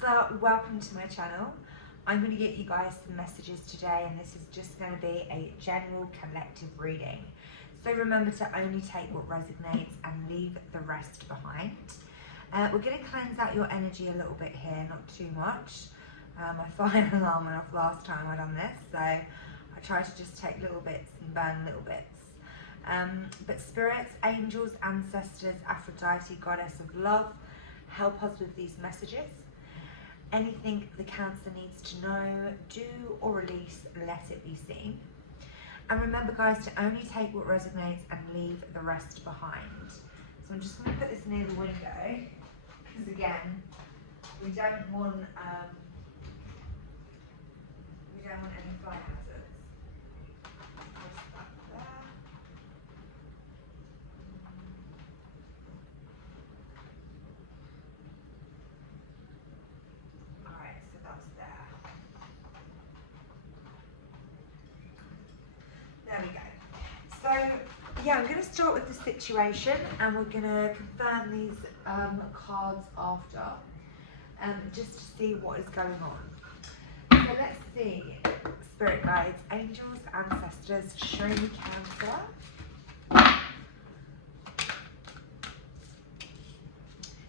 Cancer, welcome to my channel. I'm going to get you guys some messages today, and this is just going to be a general collective reading. So remember to only take what resonates and leave the rest behind. We're going to cleanse out your energy a little bit here, not too much. My fire alarm went off last time I done this, so I try to just take little bits and burn little bits. But spirits, angels, ancestors, Aphrodite, goddess of love, help us with these messages. Anything the Cancer needs to know, do or release, let it be seen. And remember guys, to only take what resonates and leave the rest behind. So I'm just going to put this near the window, because again, we don't want any fire hazards. Just that there. Alright, so that's there. There we go. So, yeah, I'm going to start with the situation, and we're going to confirm these cards after, just to see what is going on. So let's see, spirit guides, angels, ancestors, show me Cancer.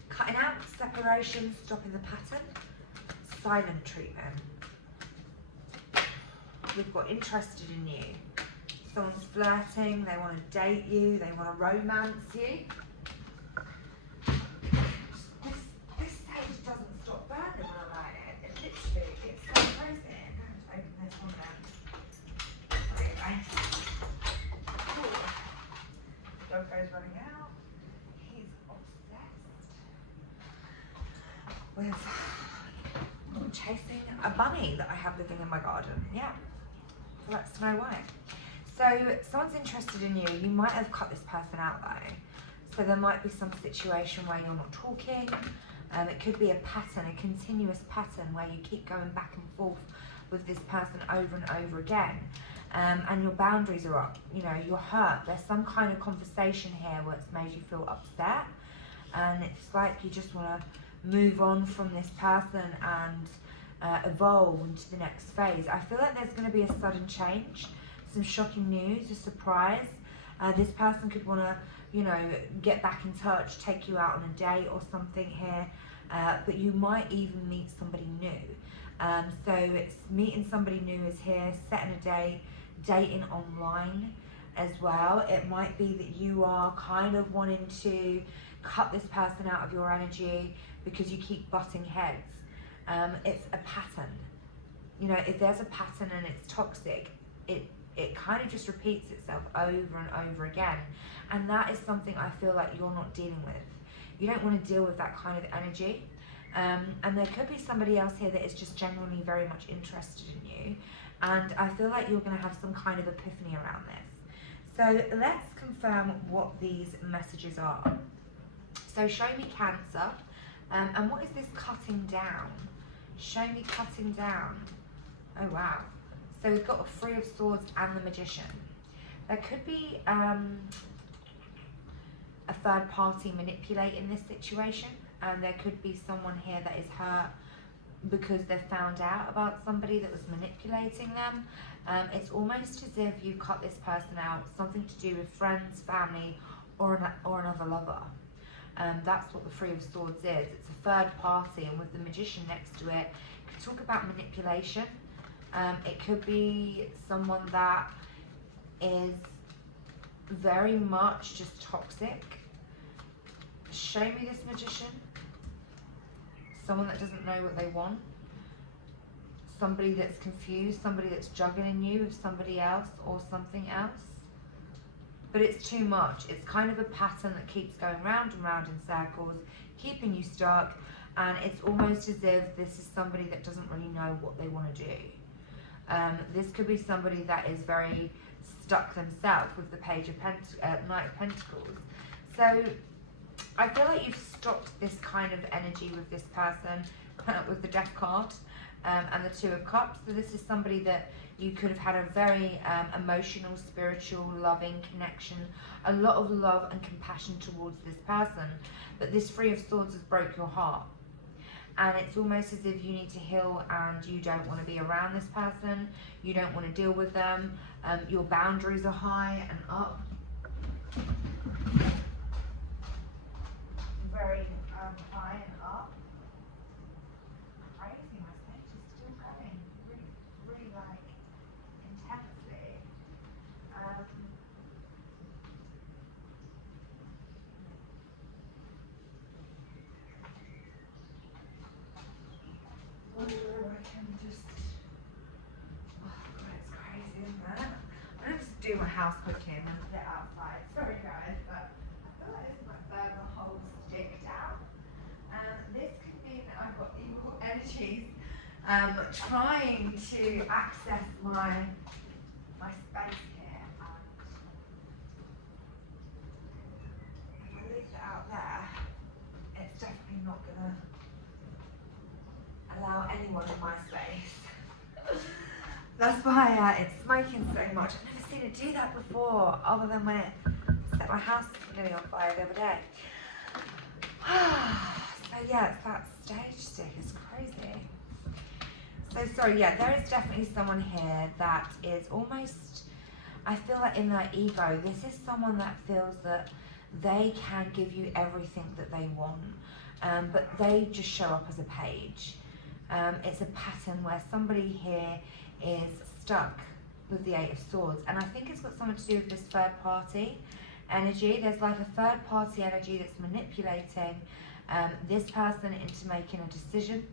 Cutting out, separation, stopping the pattern, silent treatment. We've got interested in you. Someone's flirting, they want to date you, they want to romance you. This page doesn't stop burning when I write it. It literally, it's so crazy. I'm going to open this one then. There you go. Dog goes running out. He's obsessed with chasing a bunny that I have living in my garden. Yeah, so let's know why. So someone's interested in you. You might have cut this person out though. So there might be some situation where you're not talking. It could be a pattern, a continuous pattern where you keep going back and forth with this person over and over again. And your boundaries are up. You know, you're hurt. There's some kind of conversation here where it's made you feel upset. And it's like you just want to move on from this person and evolve into the next phase. I feel like there's going to be a sudden change. Some shocking news, a surprise. This person could want to, you know, get back in touch, take you out on a date or something here, but you might even meet somebody new. So it's meeting somebody new is here, setting a date, dating online as well. It might be that you are kind of wanting to cut this person out of your energy because you keep butting heads. It's a pattern. You know, if there's a pattern and it's toxic, it kind of just repeats itself over and over again. And that is something I feel like you're not dealing with. You don't want to deal with that kind of energy. And there could be somebody else here that is just genuinely very much interested in you. And I feel like you're going to have some kind of epiphany around this. So let's confirm what these messages are. So show me Cancer. And what is this cutting down? Show me cutting down. Oh wow. So we've got a Three of Swords and the Magician. There could be a third party manipulating this situation, and there could be someone here that is hurt because they've found out about somebody that was manipulating them. It's almost as if you cut this person out, something to do with friends, family, or another lover. That's what the Three of Swords is. It's a third party, and with the Magician next to it, you could talk about manipulation. It could be someone that is very much just toxic. Show me this Magician. Someone that doesn't know what they want. Somebody that's confused, somebody that's juggling you with somebody else or something else. But it's too much. It's kind of a pattern that keeps going round and round in circles, keeping you stuck, and it's almost as if this is somebody that doesn't really know what they want to do. This could be somebody that is very stuck themselves with the Page of Knight of Pentacles. So I feel like you've stopped this kind of energy with this person with the Death card and the Two of Cups. So this is somebody that you could have had a very emotional, spiritual, loving connection, a lot of love and compassion towards this person. But this Three of Swords has broke your heart. and it's almost as if you need to heal and you don't want to be around this person, you don't want to deal with them, your boundaries are high and up. Very high and up. Crazy, my stage is still going really like intensely. Wonder if I can just, oh God, it's crazy, isn't it? I'm gonna just do my house cooking and put it outside. Sorry guys, but I feel like this might burn the whole stick down. This could mean that I've got equal energies trying to access my space here. And if I leave it out there, it's definitely not gonna allow anyone in my space. That's why it's smoking so much. I've never seen it do that before, other than when it set my house nearly on fire the other day. So yeah, it's that stage stick, it's crazy. So sorry, yeah, there is definitely someone here that is almost, I feel like in their ego, this is someone that feels that they can give you everything that they want, but they just show up as a page. It's a pattern where somebody here is stuck with the Eight of Swords, and I think it's got something to do with this third party energy. There's like a third party energy that's manipulating this person into making a decision,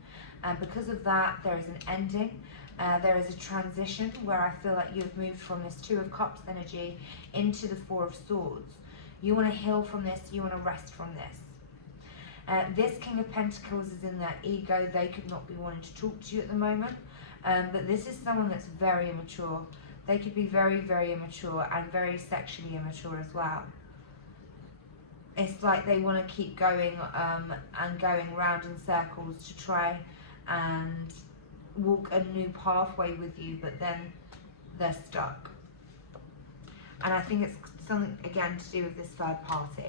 and because of that there is an ending, there is a transition where I feel like you've moved from this Two of Cups energy into the Four of Swords. You want to heal from this, you want to rest from this. This King of Pentacles is in their ego. They could not be wanting to talk to you at the moment, but this is someone that's very immature. They could be very, very immature and very sexually immature as well. It's like they want to keep going and going round in circles to try and walk a new pathway with you, but then they're stuck. And I think it's something, again, to do with this third party.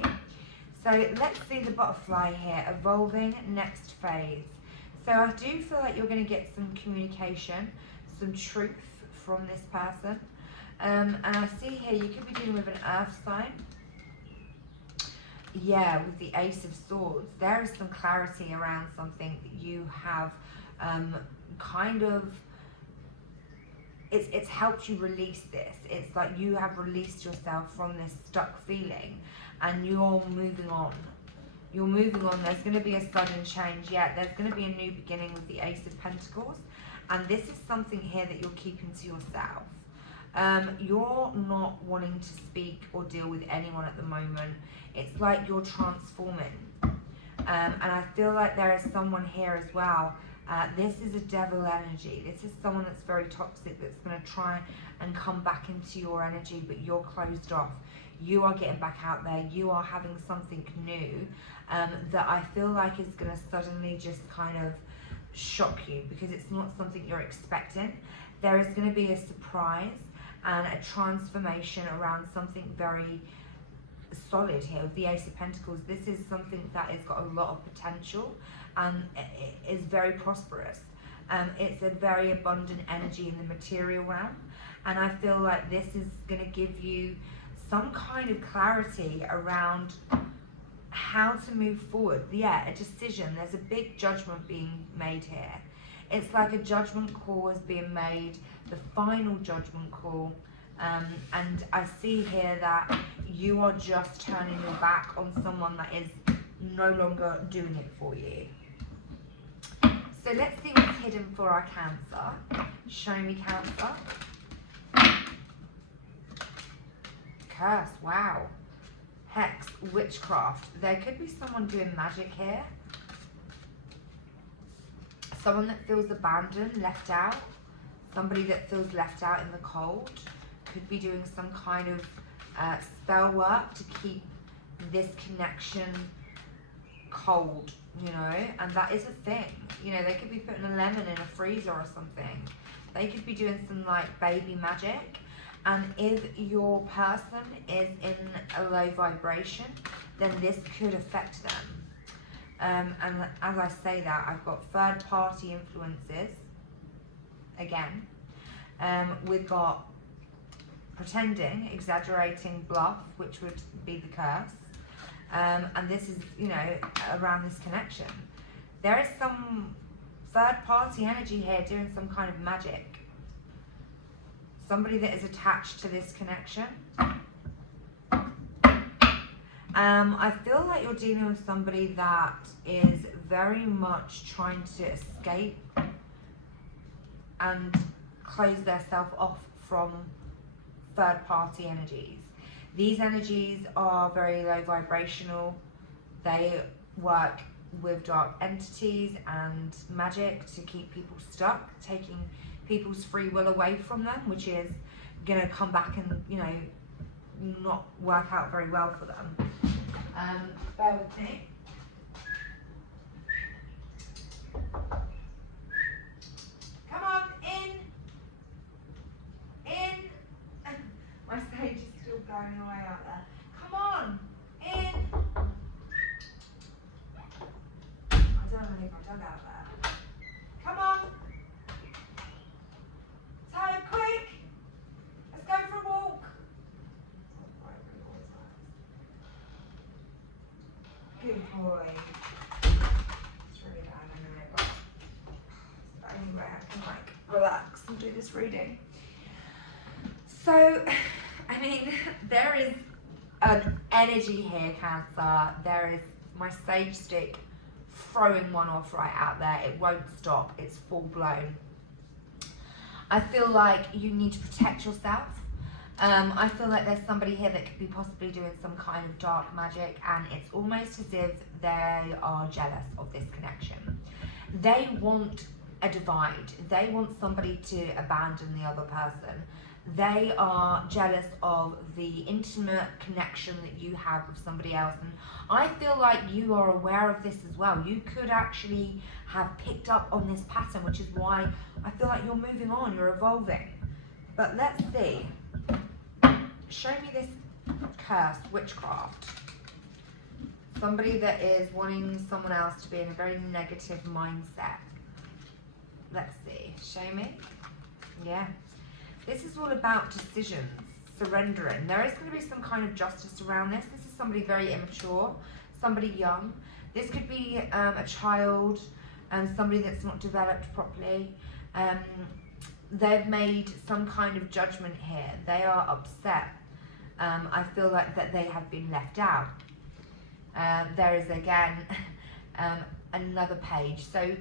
So let's see the butterfly here, evolving next phase. So I do feel like you're going to get some communication, some truth from this person. And I see here you could be dealing with an earth sign. Yeah, with the Ace of Swords, there is some clarity around something that you have kind of, it's helped you release this. It's like you have released yourself from this stuck feeling and you're moving on. You're moving on. There's going to be a sudden change. Yeah, there's going to be a new beginning with the Ace of Pentacles. And this is something here that you're keeping to yourself. You're not wanting to speak or deal with anyone at the moment. It's like you're transforming. And I feel like there is someone here as well. This is a devil energy. This is someone that's very toxic, that's going to try and come back into your energy, but you're closed off. You are getting back out there. You are having something new that I feel like is going to suddenly just kind of shock you, because it's not something you're expecting. There is going to be a surprise and a transformation around something very solid here with the Ace of Pentacles. This is something that has got a lot of potential and it is very prosperous. It's a very abundant energy in the material realm, and I feel like this is going to give you some kind of clarity around how to move forward. Yeah, a decision. There's a big judgment being made here. It's like a judgment call is being made, the final judgment call. And I see here that you are just turning your back on someone that is no longer doing it for you. So let's see what's hidden for our Cancer. Show me, Cancer. Curse, wow. Hex, witchcraft. There could be someone doing magic here. Someone that feels abandoned, left out. Somebody that feels left out in the cold. Could be doing some kind of spell work to keep this connection cold, you know, and that is a thing. You know, they could be putting a lemon in a freezer or something. They could be doing some like baby magic. And if your person is in a low vibration, then this could affect them. And as I say that, I've got third party influences again. We've got pretending, exaggerating, bluff, which would be the curse. And this is, you know, around this connection. There is some third party energy here doing some kind of magic. Somebody that is attached to this connection. I feel like you're dealing with somebody that is very much trying to escape and close themselves off from third party energies. These energies are very low vibrational. They work with dark entities and magic to keep people stuck, taking people's free will away from them, which is going to come back and, you know, not work out very well for them. Bear with me. Come on, in. My stage is still going away out there. Come on, in. I don't want to leave my dog out there. Come on. Time, quick. Let's go for a walk. Good boy. It's really bad anyway, but anyway, I can like relax and do this reading. So, I mean, there is an energy here, Cancer. There is my sage stick throwing one off right out there. It won't stop. It's full blown. I feel like you need to protect yourself. I feel like there's somebody here that could be possibly doing some kind of dark magic, and it's almost as if they are jealous of this connection. They want a divide. They want somebody to abandon the other person. They are jealous of the intimate connection that you have with somebody else. And I feel like you are aware of this as well. You could actually have picked up on this pattern, which is why I feel like you're moving on, you're evolving. But let's see. Show me this curse, witchcraft. Somebody that is wanting someone else to be in a very negative mindset. Let's see. Show me. Yeah. This is all about decisions, surrendering. There is going to be some kind of justice around this. This is somebody very immature, somebody young. This could be a child, somebody that's not developed properly. They've made some kind of judgment here. They are upset. I feel like that they have been left out. There is again another page. So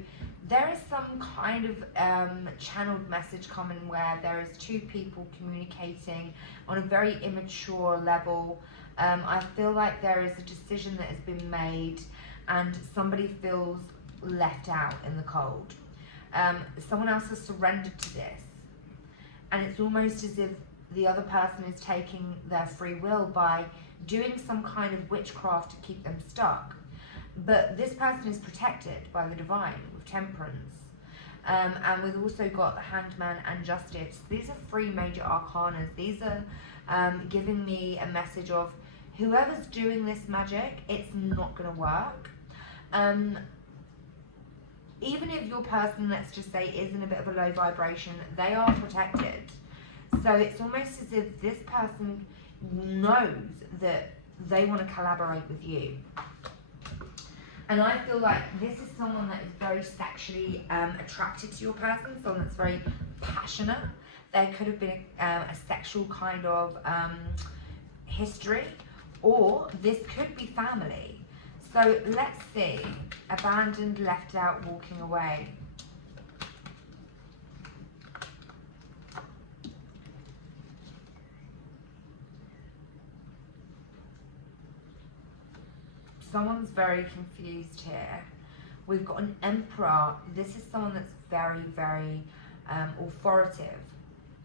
there is some kind of channeled message coming where there is two people communicating on a very immature level. I feel like there is a decision that has been made and somebody feels left out in the cold. Someone else has surrendered to this, and it's almost as if the other person is taking their free will by doing some kind of witchcraft to keep them stuck. But this person is protected by the divine with temperance. And we've also got the Hangman and Justice. These are three major arcanas. These are giving me a message of whoever's doing this magic, it's not going to work. Even if your person, let's just say, is in a bit of a low vibration, they are protected. So it's almost as if this person knows that they want to collaborate with you. And I feel like this is someone that is very sexually attracted to your person, someone that's very passionate. There could have been a sexual kind of history, or this could be family. So let's see. Abandoned, left out, walking away. Someone's very confused here. We've got an Emperor. This is someone that's very, very authoritative.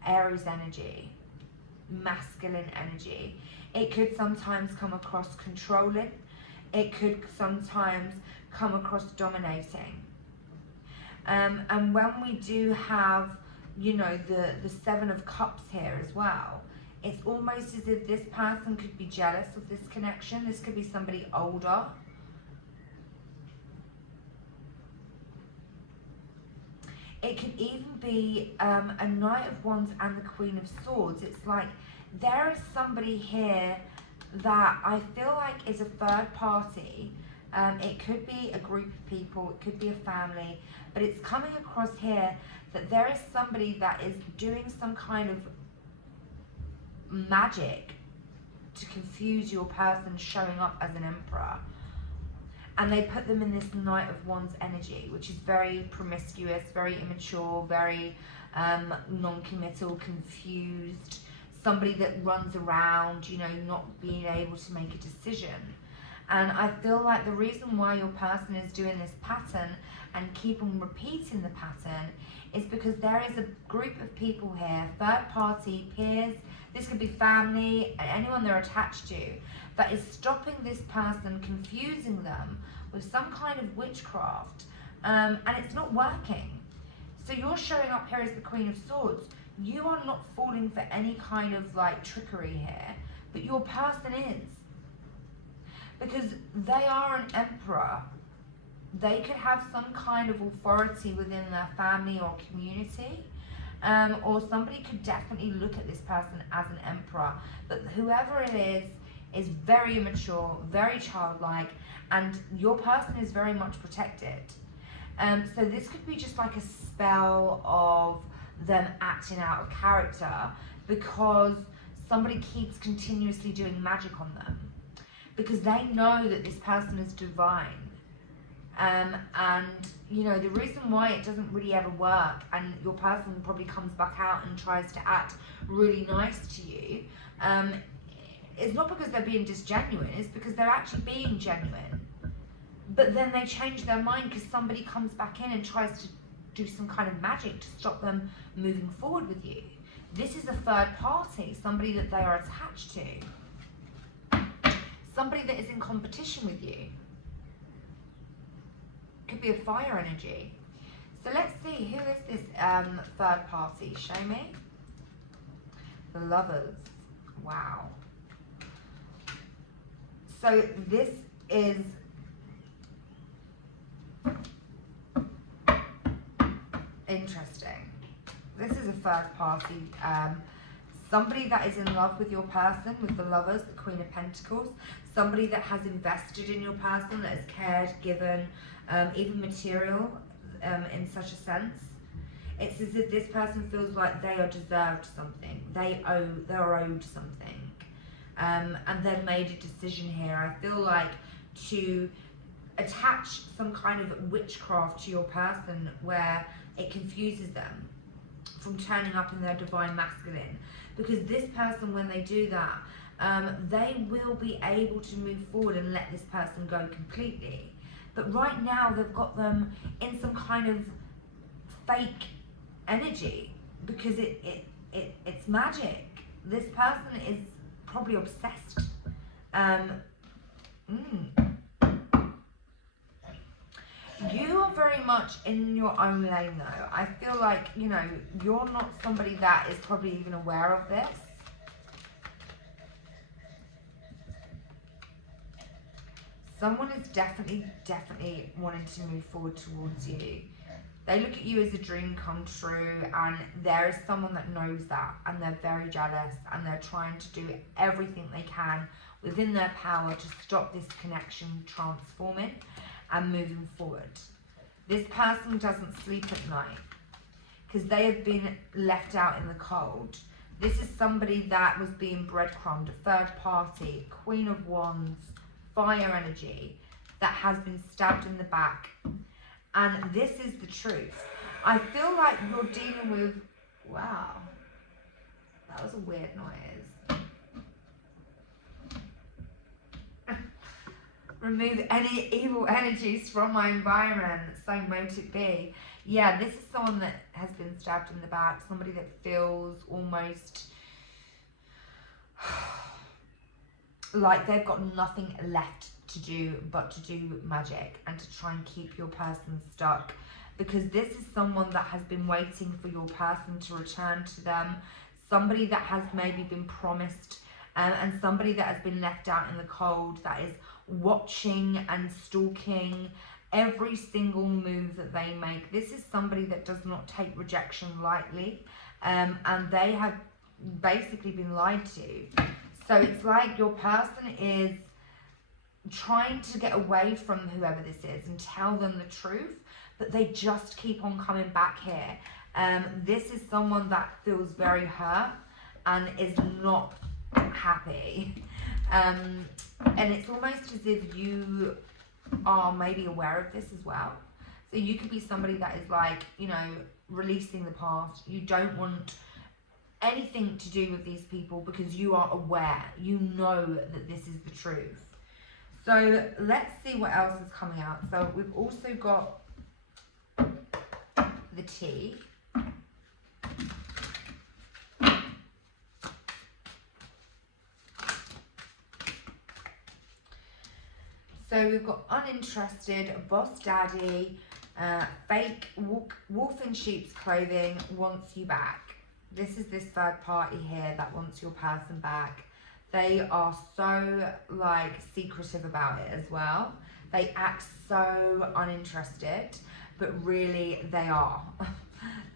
Aries energy. Masculine energy. It could sometimes come across controlling. It could sometimes come across dominating. And when we do have, you know, the Seven of Cups here as well, it's almost as if this person could be jealous of this connection. This could be somebody older. It could even be a Knight of Wands and the Queen of Swords. It's like there is somebody here that I feel like is a third party. It could be a group of people, it could be a family, but it's coming across here that there is somebody that is doing some kind of magic to confuse your person showing up as an emperor. And they put them in this Knight of Wands energy, which is very promiscuous, very immature, very non-committal, confused, somebody that runs around, you know, not being able to make a decision. And I feel like the reason why your person is doing this pattern and keep on repeating the pattern is because there is a group of people here, third party, peers, this could be family, anyone they're attached to, that is stopping this person, confusing them with some kind of witchcraft, and it's not working. So you're showing up here as the Queen of Swords. You are not falling for any kind of like trickery here, but your person is. Because they are an emperor. They could have some kind of authority within their family or community, or somebody could definitely look at this person as an emperor. But whoever it is very immature, very childlike, and your person is very much protected. So this could be just like a spell of them acting out of character because somebody keeps continuously doing magic on them. Because they know that this person is divine. And, you know, the reason why it doesn't really ever work and your person probably comes back out and tries to act really nice to you, it's not because they're being disgenuine, it's because they're actually being genuine. But then they change their mind because somebody comes back in and tries to do some kind of magic to stop them moving forward with you. This is a third party, somebody that they are attached to. Somebody that is in competition with you. Could be a fire energy. So let's see, who is this third party? Show me. The Lovers. Wow. So this is interesting. This is a third party. Somebody that is in love with your person, with the Lovers, the Queen of Pentacles. Somebody that has invested in your person, that has cared, given, even material in such a sense. It's as if this person feels like they are deserved something. They are owed something. And they've made a decision here. I feel like to attach some kind of witchcraft to your person where it confuses them from turning up in their divine masculine. Because this person, when they do that, they will be able to move forward and let this person go completely. But right now they've got them in some kind of fake energy because it's magic. This person is probably obsessed. You are very much in your own lane though. I feel like, you know, you're not somebody that is probably even aware of this. Someone is definitely wanting to move forward towards you. They look at you as a dream come true, and there is someone that knows that, and they're very jealous, and they're trying to do everything they can within their power to stop this connection transforming and moving forward. This person doesn't sleep at night because they have been left out in the cold. This is somebody that was being breadcrumbed, a third party, Queen of Wands, fire energy, that has been stabbed in the back. And this is the truth. I feel like you're dealing with, wow, that was a weird noise. Remove any evil energies from my environment, so mote it be. Yeah, this is someone that has been stabbed in the back, somebody that feels almost like they've got nothing left to do but to do magic and to try and keep your person stuck, because this is someone that has been waiting for your person to return to them, somebody that has maybe been promised, and somebody that has been left out in the cold, that is watching and stalking every single move that they make. This is somebody that does not take rejection lightly, and they have basically been lied to. So it's like your person is trying to get away from whoever this is and tell them the truth, but they just keep on coming back here. This is someone that feels very hurt and is not happy. And it's almost as if you are maybe aware of this as well. So you could be somebody that is like, you know, releasing the past. You don't want anything to do with these people because you are aware. You know that this is the truth. So let's see what else is coming out. So we've also got the T. So we've got uninterested, boss daddy, fake wolf in sheep's clothing, wants you back. This is this third party here that wants your person back. They are so like secretive about it as well. They act so uninterested, but really they are.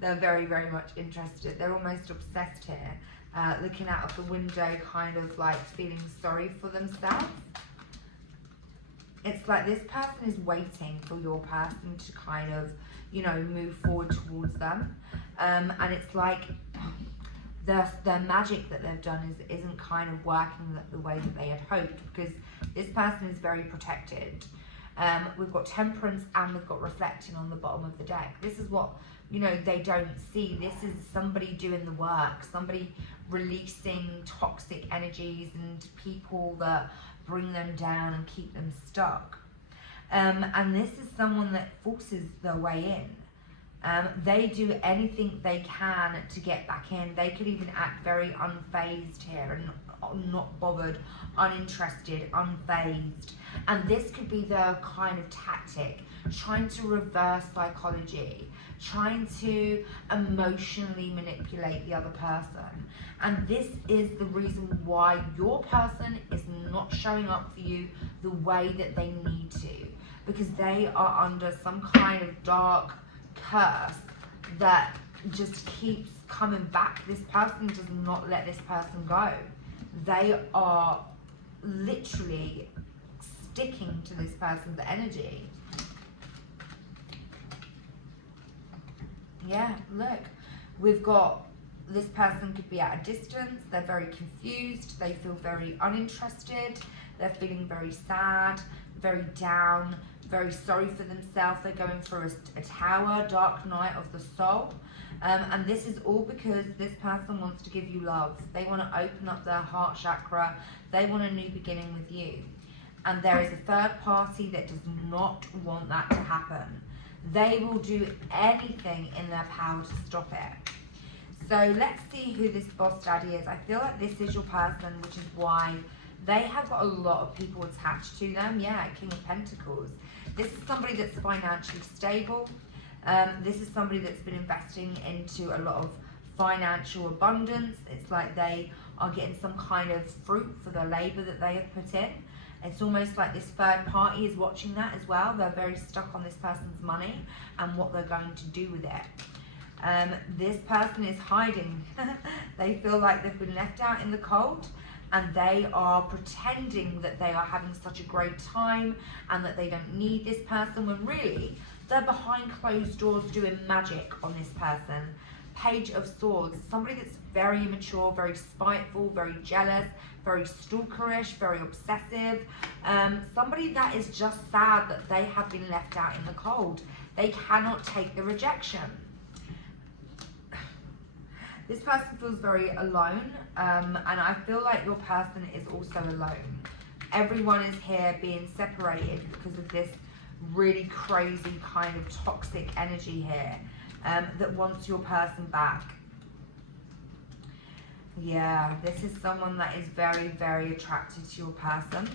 They're very, very much interested. They're almost obsessed here, looking out of the window, kind of like feeling sorry for themselves. It's like this person is waiting for your person to kind of, you know, move forward towards them. And it's like their magic that they've done isn't kind of working the way that they had hoped, because this person is very protected. We've got temperance and we've got reflecting on the bottom of the deck. This is what, you know, they don't see. This is somebody doing the work, somebody releasing toxic energies and people that bring them down and keep them stuck. And this is someone that forces their way in. They do anything they can to get back in. They could even act very unfazed here and not bothered, uninterested, unfazed. And this could be their kind of tactic, trying to reverse psychology, trying to emotionally manipulate the other person. And this is the reason why your person is not showing up for you the way that they need to, because they are under some kind of dark curse that just keeps coming back. This person does not let this person go. They are literally sticking to this person's energy. Yeah, look, we've got this person could be at a distance. They're very confused. They feel very uninterested. They're feeling very sad, very down, very sorry for themselves. They're going through a tower, dark night of the soul. And this is all because this person wants to give you love. They want to open up their heart chakra. They want a new beginning with you. And there is a third party that does not want that to happen. They will do anything in their power to stop it. So let's see who this boss daddy is. I feel like this is your person, which is why they have got a lot of people attached to them. Yeah, King of Pentacles. This is somebody that's financially stable. This is somebody that's been investing into a lot of financial abundance. It's like they are getting some kind of fruit for the labor that they have put in. It's almost like this third party is watching that as well. They're very stuck on this person's money and what they're going to do with it. This person is hiding. They feel like they've been left out in the cold, and they are pretending that they are having such a great time and that they don't need this person, when really they're behind closed doors doing magic on this person. Page of Swords, somebody that's very immature, very spiteful, very jealous, very stalkerish, very obsessive. Somebody that is just sad that they have been left out in the cold. They cannot take the rejection. This person feels very alone, and I feel like your person is also alone. Everyone is here being separated because of this really crazy kind of toxic energy here that wants your person back. Yeah, this is someone that is very, very attracted to your person.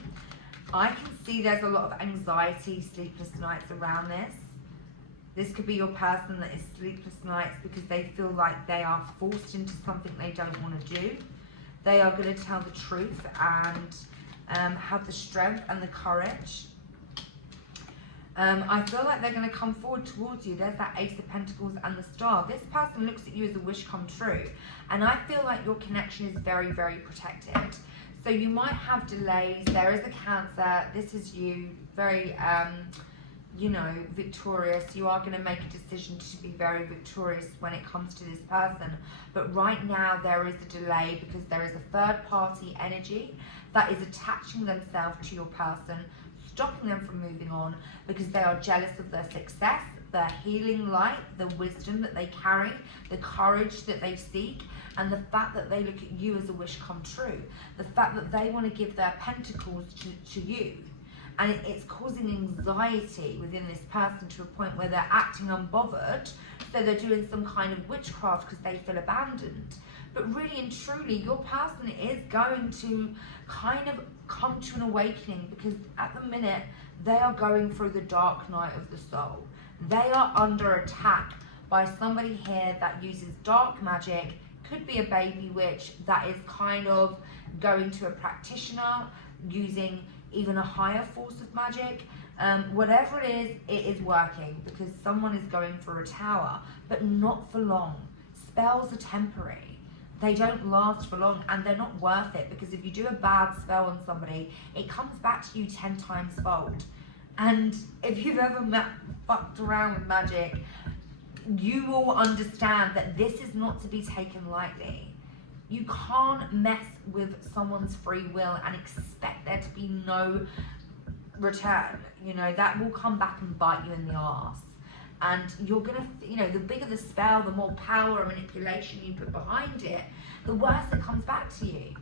I can see there's a lot of anxiety, sleepless nights around this. This could be your person that is sleepless nights because they feel like they are forced into something they don't want to do. They are going to tell the truth and have the strength and the courage. I feel like they're going to come forward towards you. There's that Ace of Pentacles and the Star. This person looks at you as a wish come true. And I feel like your connection is very, very protected. So you might have delays. There is a Cancer. This is you. Very, you know, victorious. You are going to make a decision to be very victorious when it comes to this person. But right now there is a delay because there is a third party energy that is attaching themselves to your person, stopping them from moving on because they are jealous of their success, their healing light, the wisdom that they carry, the courage that they seek, and the fact that they look at you as a wish come true. The fact that they want to give their pentacles to you. And it's causing anxiety within this person to a point where they're acting unbothered. So they're doing some kind of witchcraft because they feel abandoned. But really and truly, your person is going to kind of come to an awakening because at the minute, they are going through the dark night of the soul. They are under attack by somebody here that uses dark magic, could be a baby witch that is kind of going to a practitioner, using even a higher force of magic. Whatever it is working because someone is going for a tower, but not for long. Spells are temporary. They don't last for long and they're not worth it because if you do a bad spell on somebody, it comes back to you 10 times fold. And if you've ever fucked around with magic, you will understand that this is not to be taken lightly. You can't mess with someone's free will and expect there to be no return. You know, that will come back and bite you in the arse. And you're gonna, you know, the bigger the spell, the more power and manipulation you put behind it, the worse it comes back to you.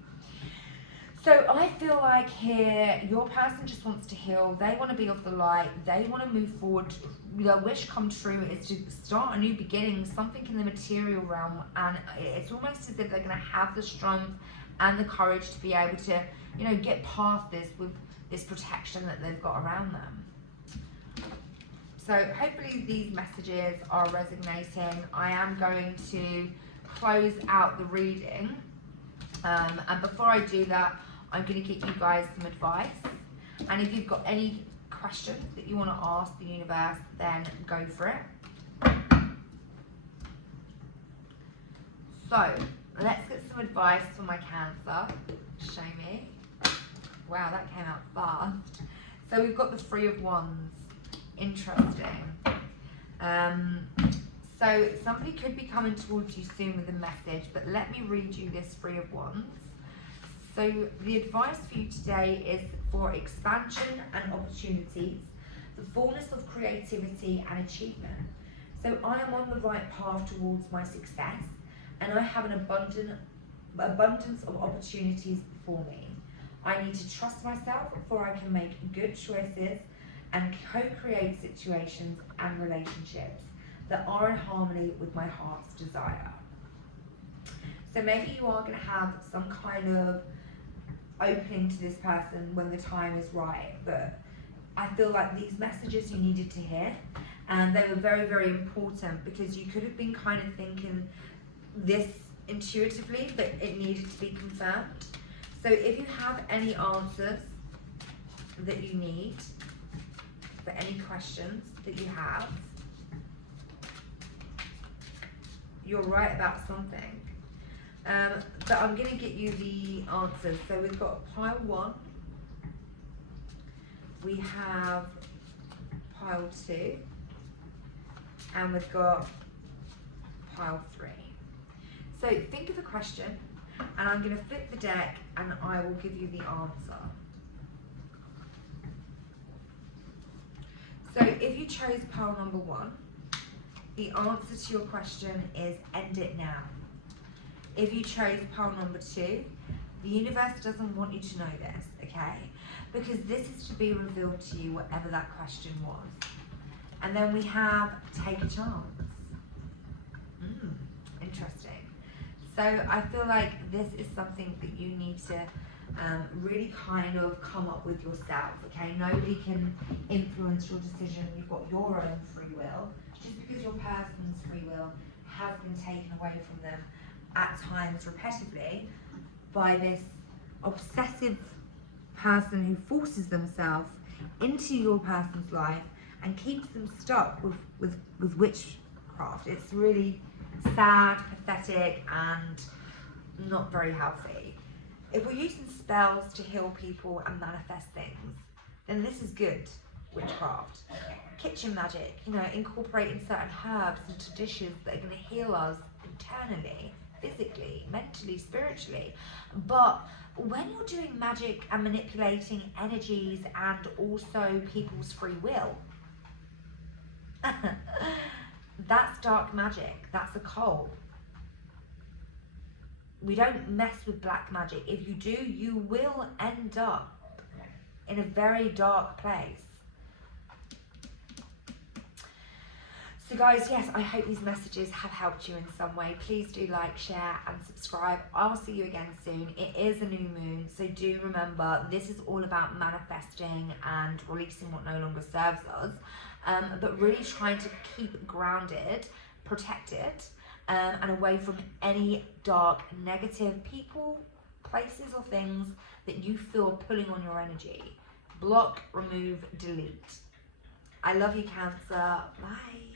So I feel like here, your person just wants to heal. They want to be of the light. They want to move forward. Their wish come true is to start a new beginning, something in the material realm. And it's almost as if they're going to have the strength and the courage to be able to, you know, get past this with this protection that they've got around them. So hopefully these messages are resonating. I am going to close out the reading. And before I do that, I'm going to give you guys some advice. And if you've got any questions that you want to ask the universe, then go for it. So, let's get some advice for my Cancer. Show me. Wow, that came out fast. So we've got the Three of Wands. Interesting. So somebody could be coming towards you soon with a message, but let me read you this Three of Wands. So the advice for you today is for expansion and opportunities, the fullness of creativity and achievement. So I am on the right path towards my success, and I have an abundance of opportunities before me. I need to trust myself before I can make good choices and co-create situations and relationships that are in harmony with my heart's desire. So maybe you are going to have some kind of opening to this person when the time is right, but I feel like these messages you needed to hear, and they were very, very important because you could have been kind of thinking this intuitively, but it needed to be confirmed. So if you have any answers that you need for any questions that you have, you're right about something. But I'm going to get you the answers. So we've got pile 1, we have pile 2, and we've got pile 3. So think of a question, and I'm going to flip the deck and I will give you the answer. So if you chose pile number 1, the answer to your question is end it now. If you chose pile number 2, the universe doesn't want you to know this, okay? Because this is to be revealed to you, whatever that question was. And then we have take a chance. Interesting. So I feel like this is something that you need to really kind of come up with yourself, okay? Nobody can influence your decision. You've got your own free will. Just because your person's free will has been taken away from them at times repetitively by this obsessive person who forces themselves into your person's life and keeps them stuck with witchcraft. It's really sad, pathetic, and not very healthy. If we're using spells to heal people and manifest things, then this is good witchcraft. Kitchen magic, you know, incorporating certain herbs into dishes that are going to heal us internally, physically, mentally, spiritually. But when you're doing magic and manipulating energies and also people's free will, that's dark magic. That's occult. We don't mess with black magic. If you do, you will end up in a very dark place. So guys, yes, I hope these messages have helped you in some way. Please do like, share and subscribe. I'll see you again soon. It is a new moon, so do remember this is all about manifesting and releasing what no longer serves us, but really trying to keep grounded, protected, and away from any dark, negative people, places or things that you feel are pulling on your energy. Block, remove, delete. I love you, Cancer. Bye.